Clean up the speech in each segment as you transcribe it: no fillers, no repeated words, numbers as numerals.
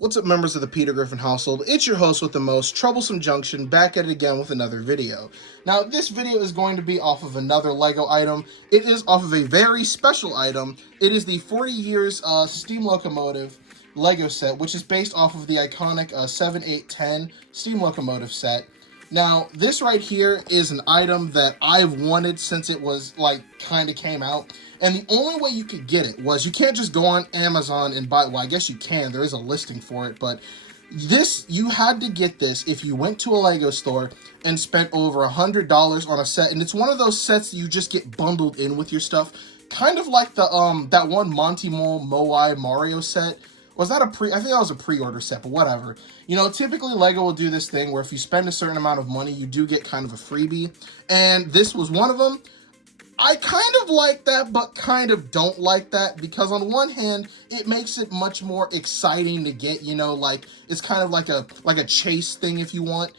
What's up, members of the Peter Griffin household? It's your host with the most, Troublesome Junction, back at it again with another video. Now, this video is going to be off of another LEGO item. It is off of a very special item. It is the 40 Years Steam Locomotive LEGO set, which is based off of the iconic 7, 8, 10 Steam Locomotive set. Now, this right here is an item that I've wanted since it was, kind of came out. And the only way you could get it was, you can't just go on Amazon and buy it. Well, I guess you can. There is a listing for it. But you had to get this if you went to a LEGO store and spent over $100 on a set. And it's one of those sets that you just get bundled in with your stuff. Kind of like the that one Monty Mole Moai Mario set. Was that a I think that was a pre-order set, but whatever. You know, typically LEGO will do this thing where if you spend a certain amount of money, you do get kind of a freebie. And this was one of them. I kind of like that, but kind of don't like that, because on one hand, it makes it much more exciting to get, you know, like, it's kind of like a chase thing if you want.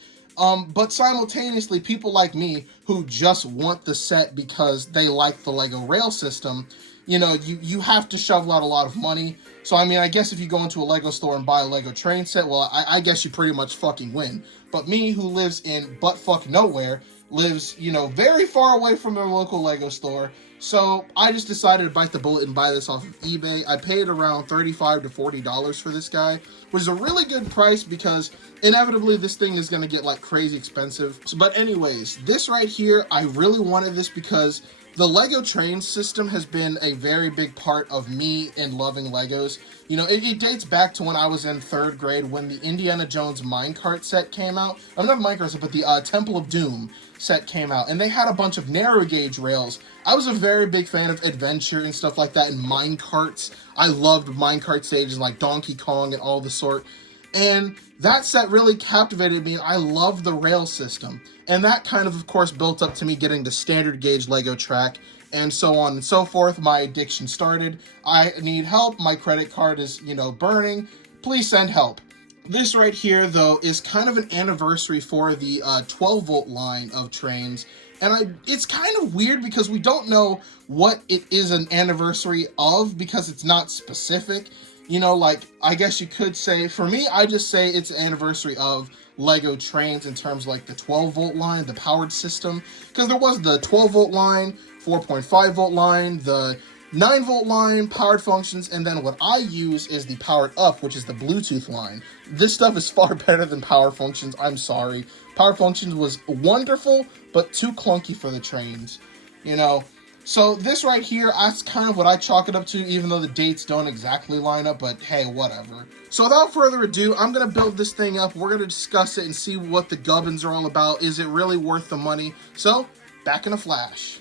But simultaneously, people like me who just want the set because they like the LEGO rail system, you know, you have to shovel out a lot of money. So, I mean, I guess if you go into a LEGO store and buy a LEGO train set, well, I guess you pretty much fucking win. But me, who lives in buttfuck nowhere, lives, you know, very far away from their local LEGO store. So I just decided to bite the bullet and buy this off of eBay. I paid around $35 to $40 for this guy, which is a really good price because inevitably this thing is going to get like crazy expensive. But anyways, this right here, I really wanted this because the LEGO train system has been a very big part of me in loving LEGOs. You know, it dates back to when I was in 3rd grade when the Indiana Jones minecart set came out. I'm not minecart set, but the Temple of Doom set came out. And they had a bunch of narrow gauge rails. I was a very big fan of adventure and stuff like that, and minecarts. I loved minecart stages like Donkey Kong and all the sort. And that set really captivated me, and I love the rail system. And that kind of course, built up to me getting the standard gauge LEGO track, and so on and so forth. My addiction started. I need help. My credit card is, you know, burning. Please send help. This right here, though, is kind of an anniversary for the 12-volt line of trains. And it's kind of weird because we don't know what it is an anniversary of because it's not specific. You know, like, I guess you could say, for me, I just say it's an anniversary of LEGO trains in terms of, like, the 12-volt line, the powered system. Because there was the 12-volt line, 4.5-volt line, the 9-volt line, powered functions, and then what I use is the powered up, which is the Bluetooth line. This stuff is far better than power functions, I'm sorry. Power functions was wonderful, but too clunky for the trains, you know. So this right here, that's kind of what I chalk it up to, even though the dates don't exactly line up, but hey, whatever. So without further ado, I'm going to build this thing up. We're going to discuss it and see what the gubbins are all about. Is it really worth the money? So, back in a flash.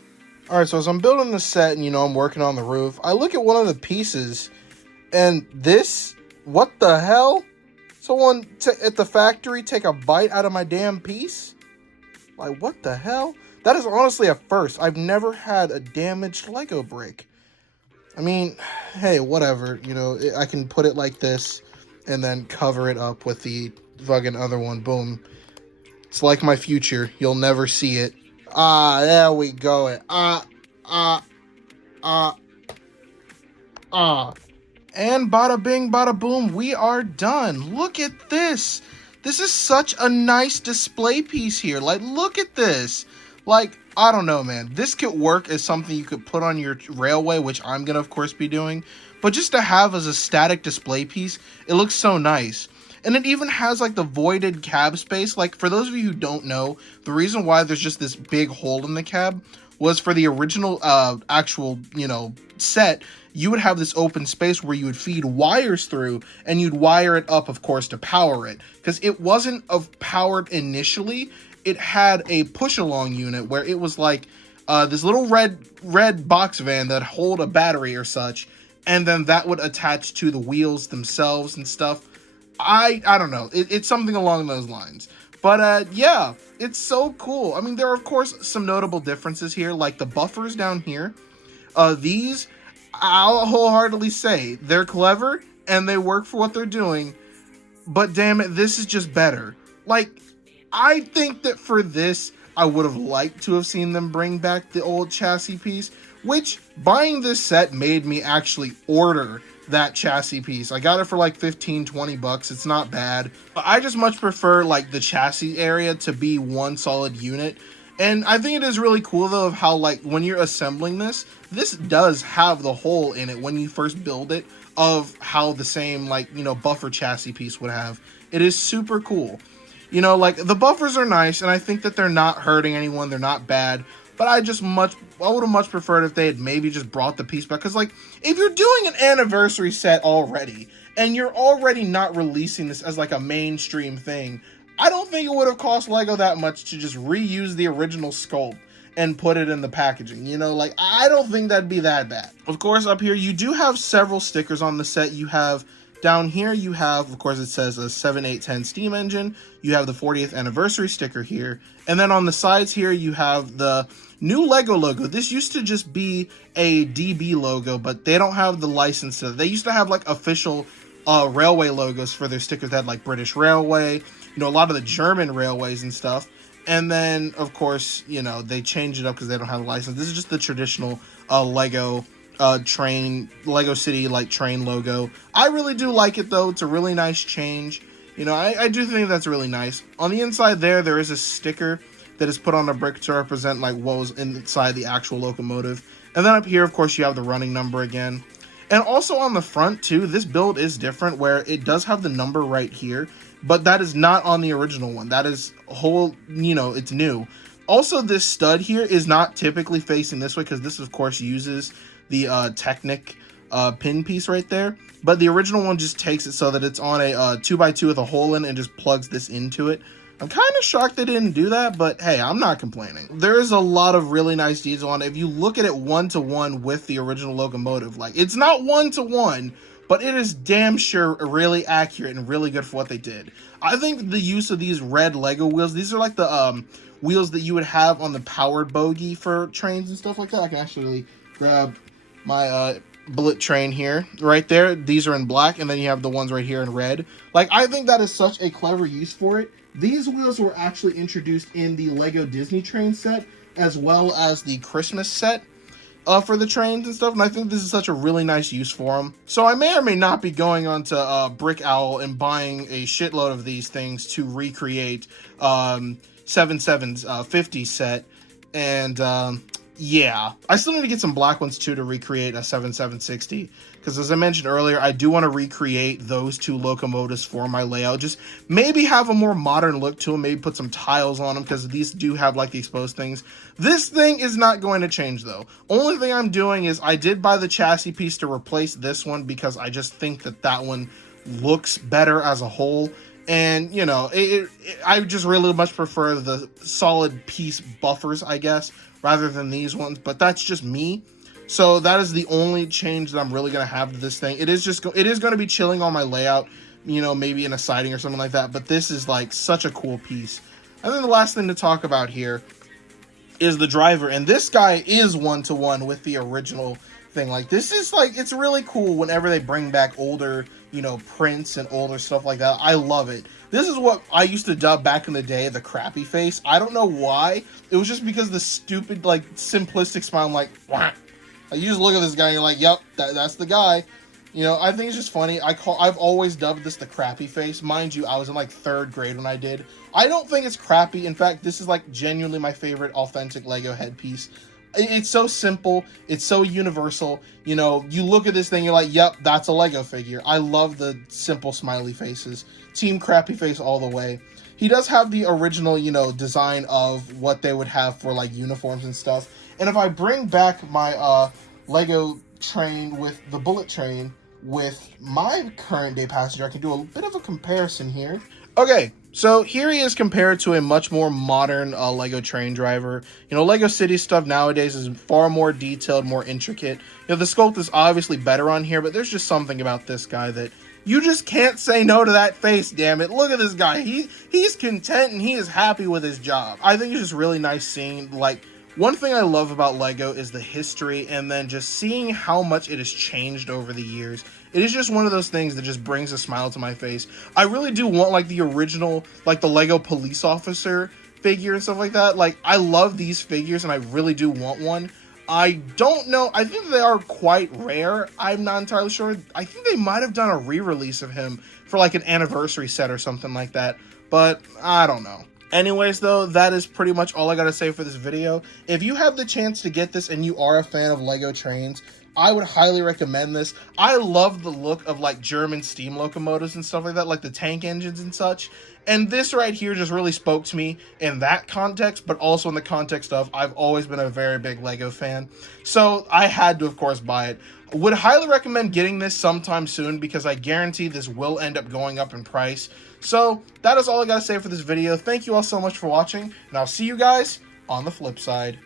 Alright, so as I'm building the set and, you know, I'm working on the roof, I look at one of the pieces, and this, what the hell? Someone at the factory take a bite out of my damn piece? Like, what the hell? That is honestly a first. I've never had a damaged LEGO brick. I mean, hey, whatever. You know, I can put it like this and then cover it up with the fucking other one. Boom. It's like my future. You'll never see it. Ah, there we go. And bada bing, bada boom, we are done. Look at this. This is such a nice display piece here. Like, look at this. Like, I don't know, man. This could work as something you could put on your railway, which I'm going to, of course, be doing. But just to have as a static display piece, it looks so nice. And it even has, like, the voided cab space. Like, for those of you who don't know, the reason why there's just this big hole in the cab was for the original actual, you know, set. You would have this open space where you would feed wires through, and you'd wire it up, of course, to power it. Because it wasn't powered initially. It had a push-along unit where it was like this little red box van that hold a battery or such, and then that would attach to the wheels themselves and stuff. I don't know. It's something along those lines. But yeah, it's so cool. I mean, there are, of course, some notable differences here, like the buffers down here. These, I'll wholeheartedly say, they're clever, and they work for what they're doing, but damn it, this is just better. Like, I think that for this, I would have liked to have seen them bring back the old chassis piece, which buying this set made me actually order that chassis piece. I got it for like 15-20 bucks. It's not bad. I just much prefer like the chassis area to be one solid unit. And I think it is really cool though of how like when you're assembling this does have the hole in it when you first build it of how the same like, you know, buffer chassis piece would have. It is super cool. You know, like the buffers are nice and I think that they're not hurting anyone. They're not bad. But I would have much preferred if they had maybe just brought the piece back. Because, like, if you're doing an anniversary set already, and you're already not releasing this as, like, a mainstream thing, I don't think it would have cost LEGO that much to just reuse the original sculpt and put it in the packaging. You know, like, I don't think that'd be that bad. Of course, up here, you do have several stickers on the set. You have... Down here you have, of course, it says a 7810 steam engine. You have the 40th anniversary sticker here. And then on the sides here, you have the new LEGO logo. This used to just be a DB logo, but they don't have the license to it. They used to have like official railway logos for their stickers. They had like British Railway, you know, a lot of the German railways and stuff. And then, of course, you know, they changed it up because they don't have a license. This is just the traditional LEGO train, Lego City like train logo. I really do like it though. It's a really nice change. You know, I do think that's really nice. On the inside there is a sticker that is put on a brick to represent like what was inside the actual locomotive. And then up here, of course, you have the running number again. And also on the front too, this build is different where it does have the number right here, but that is not on the original one. That is whole, you know, it's new. Also, this stud here is not typically facing this way because this, of course, uses the Technic pin piece right there. But the original one just takes it so that it's on a 2x2 with a hole in it and just plugs this into it. I'm kind of shocked they didn't do that, but hey, I'm not complaining. There is a lot of really nice detail on it. If you look at it one-to-one with the original locomotive, like it's not one-to-one, but it is damn sure really accurate and really good for what they did. I think the use of these red Lego wheels, these are like the wheels that you would have on the powered bogie for trains and stuff like that. I can actually grab my bullet train here right there. These are in black, and then you have the ones right here in red. Like, I think that is such a clever use for it. These wheels were actually introduced in the Lego Disney train set as well as the Christmas set for the trains and stuff, and I think this is such a really nice use for them. So I may or may not be going on to Brick Owl and buying a shitload of these things to recreate 7750 set. And yeah, I still need to get some black ones too to recreate a 7760, because as I mentioned earlier, I do want to recreate those two locomotives for my layout. Just maybe have a more modern look to them, maybe put some tiles on them, because these do have like the exposed things. This thing is not going to change though. Only thing I'm doing is I did buy the chassis piece to replace this one because I just think that that one looks better as a whole. And, you know, I just really much prefer the solid piece buffers, I guess, rather than these ones. But that's just me. So that is the only change that I'm really going to have to this thing. It is going to be chilling on my layout, you know, maybe in a siding or something like that. But this is like such a cool piece. And then the last thing to talk about here is the driver. And this guy is one-to-one with the original thing. Like, this is like, it's really cool whenever they bring back older, you know, prints and older stuff like that. I love it. This is what I used to dub back in the day the crappy face. I don't know why. It was just because the stupid, like, simplistic smile. I'm like, wah. Like, you just look at this guy and you're like, yep, that's the guy. You know, I think it's just funny. I've always dubbed this the crappy face. Mind you, I was in like 3rd grade when I did. I don't think it's crappy. In fact, this is like genuinely my favorite authentic Lego headpiece. It's so simple. It's so universal. You know, you look at this thing, you're like, yep, that's a Lego figure. I love the simple smiley faces. Team crappy face all the way. He does have the original, you know, design of what they would have for like uniforms and stuff. And if I bring back my Lego train with the bullet train with my current day passenger, I can do a bit of a comparison here. Okay, so here he is compared to a much more modern Lego train driver. You know, Lego City stuff nowadays is far more detailed, more intricate. You know, the sculpt is obviously better on here, but there's just something about this guy that you just can't say no to that face, damn it. Look at this guy. He's content and he is happy with his job. I think it's just really nice seeing, like, one thing I love about Lego is the history, and then just seeing how much it has changed over the years. It is just one of those things that just brings a smile to my face. I really do want, like, the original, like, the Lego police officer figure and stuff like that. Like, I love these figures, and I really do want one. I don't know. I think they are quite rare. I'm not entirely sure. I think they might have done a re-release of him for like an anniversary set or something like that, but I don't know. Anyways, though, that is pretty much all I gotta say for this video. If you have the chance to get this and you are a fan of Lego trains, I would highly recommend this. I love the look of like German steam locomotives and stuff like that, like the tank engines and such. And this right here just really spoke to me in that context, but also in the context of I've always been a very big Lego fan. So I had to, of course, buy it. Would highly recommend getting this sometime soon because I guarantee this will end up going up in price. So that is all I gotta say for this video. Thank you all so much for watching, and I'll see you guys on the flip side.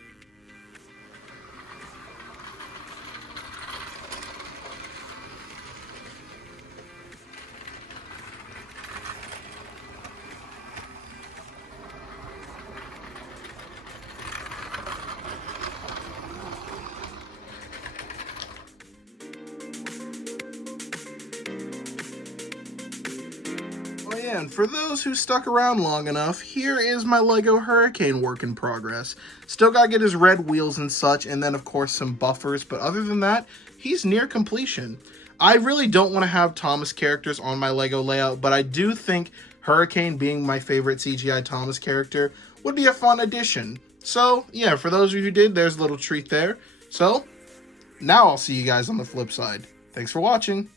Oh yeah, and for those who stuck around long enough, here is my Lego Hurricane work in progress. Still gotta get his red wheels and such, and then of course some buffers, but other than that, he's near completion. I really don't want to have Thomas characters on my Lego layout, but I do think Hurricane being my favorite CGI Thomas character would be a fun addition. So yeah, for those of you who did, there's a little treat there. So now I'll see you guys on the flip side. Thanks for watching.